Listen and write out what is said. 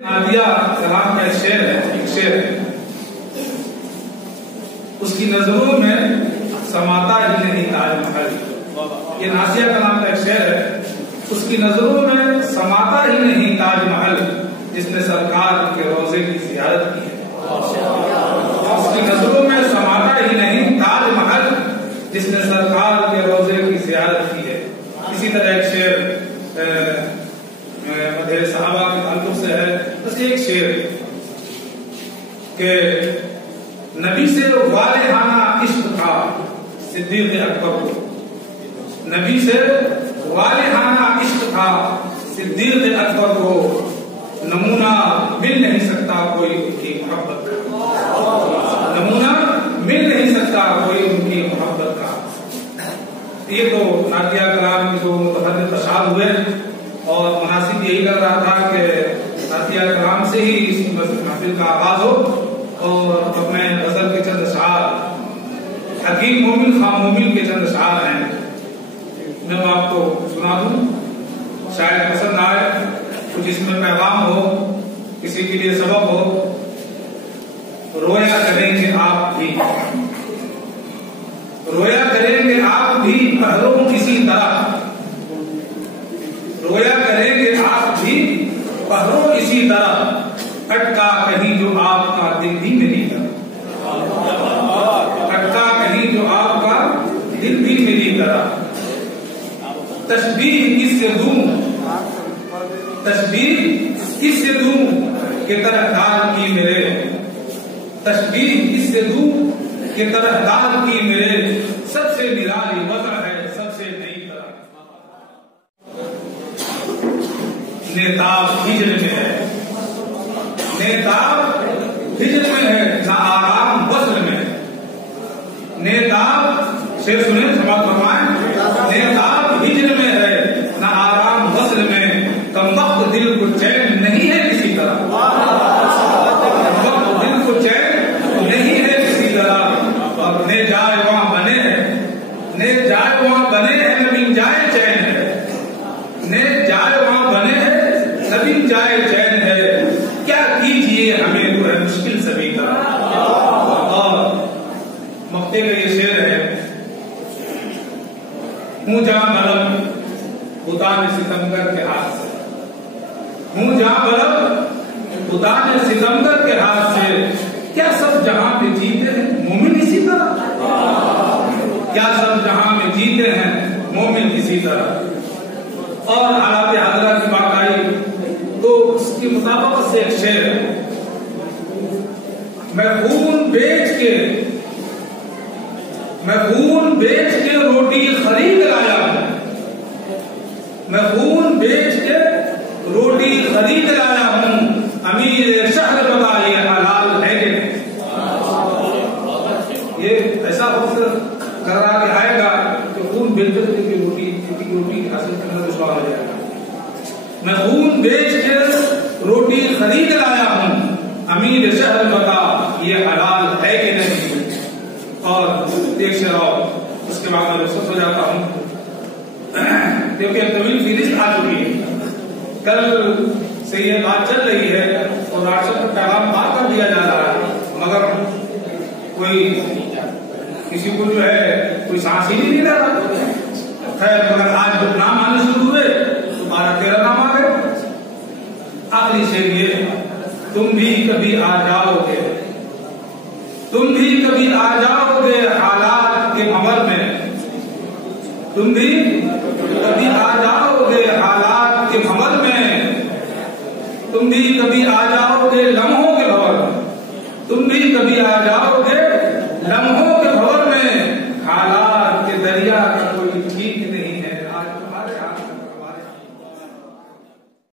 नादिया कलाम का एक शेर है, उसकी नजरों में समाता ही नहीं ताजमहल। ये नादिया कलाम का एक शेर है, उसकी नजरों में समाता ही नहीं ताजमहल, जिसने सरकार के रोजे की जियारत की है। उसकी नजरों में समाता ही नहीं ताजमहल, जिसने सरकार के रोजे की जियारत की है। इसी तरह एक शेर मधेरे साहबा के ताल्लुक से है। बस एक शेर के नबी से वालेहाना इश्क था सिद्दीक़ अकबर को, नबी से वालेहाना इश्क था सिद्दीक़ अकबर को, नमूना मिल नहीं सकता कोई उनकी मोहब्बत का, नमूना मिल नहीं सकता कोई उनकी मोहब्बत का। ये तो नादिया कलाम के जो मुतहर्रिर तशार हुए और मुनासिब यही लग रहा था कि नादिया कलाम से ही इस महफिल का आगाज हो और अपने गजल के चंद अशआर हकीम मोमिन खां मोमिन के चंद अशआर हैं, मैं आपको सुना दूं, शायद पसंद आए, कुछ इसमें पैगाम हो, किसी के लिए सबब हो। रोया करेंगे आप भी, रोया करेंगे आप भी पहरों किसी तरह, रोया करेंगे आप भी पहरों इसी तरह, अटका कहीं जो आपका दिल भी मेरी तरह, अटका कहीं जो आपका दिल भी मेरी तरह। तस्बीह किससे दूं, तस्बीह किससे दूं के तरहदार की मेरे, तस्बीह किससे दूं के तरहदार की मेरे, सबसे निराली वज़्र है सबसे नई तरह। नेताब हिज्र में है, नेताब हिज्र में है, ना आराम वस्ल में। नेताब शेर सुने समाज फरमाएं, नेताब हिज्र में है, ना आराम वस्ल में, कम वक्त दिल को चैन नहीं है किसी तरह, कम वक्त दिल को चैन नहीं है किसी तरह। और ने जाए वहां बने हैं, ने जाए वहां बने हैं, नबी जाए चैन है, ने जाए वहां बने हैं, नबी जाए चैन है, क्या कीजिए हमें तो है मुश्किल सभी का। और मक्ते का ये शेर है, हूं जहां बलम खुदा ने सितमगर के हाथ से, हूं जहां बलम खुदा ने सितमगर के हाथ से, क्या सब जहां पे जीते हैं मोमिन इसी तरह, क्या सब जहां में जीते हैं मोमिन इसी तरह। और हालात हाजरा की बात आई तो उसकी मुताबिक से एक शेर है, मैं खून बेच के रोटी खरीद लाया हूं, मैं खून बेच के रोटी खरीद लाया हूं, अमीर शहर बता ये हलाल है कि नहीं। ये ऐसा वक्त कर रहा कि आएगा कि खून बेच के रोटी हासिल करना दुश्वार हो जाएगा। मैं खून बेच के रोटी खरीद लाया हूं, अमीर शहर बता ये हलाल है कि नहीं। और एक शेर और, उसके बाद मैं रुखसत हो जाता हूं क्योंकि तवील फिरिस्त आ चुकी है। कल से ये बात चल रही है और व्हाट्सएप पर पैगाम पार कर दिया जा रहा है, मगर कोई किसी को जो है कोई सांस ही नहीं ले रहा। खैर, मगर आज जब नाम आने शुरू हुए तो 12-13 नाम आ गए। आखिरी शेर ये, तुम भी कभी आ जाओगे, तुम भी कभी आ जाओगे हालात के भंवर में, तुम भी कभी आ जाओगे हालात के भंवर में, तुम भी कभी आ जाओगे लम्हों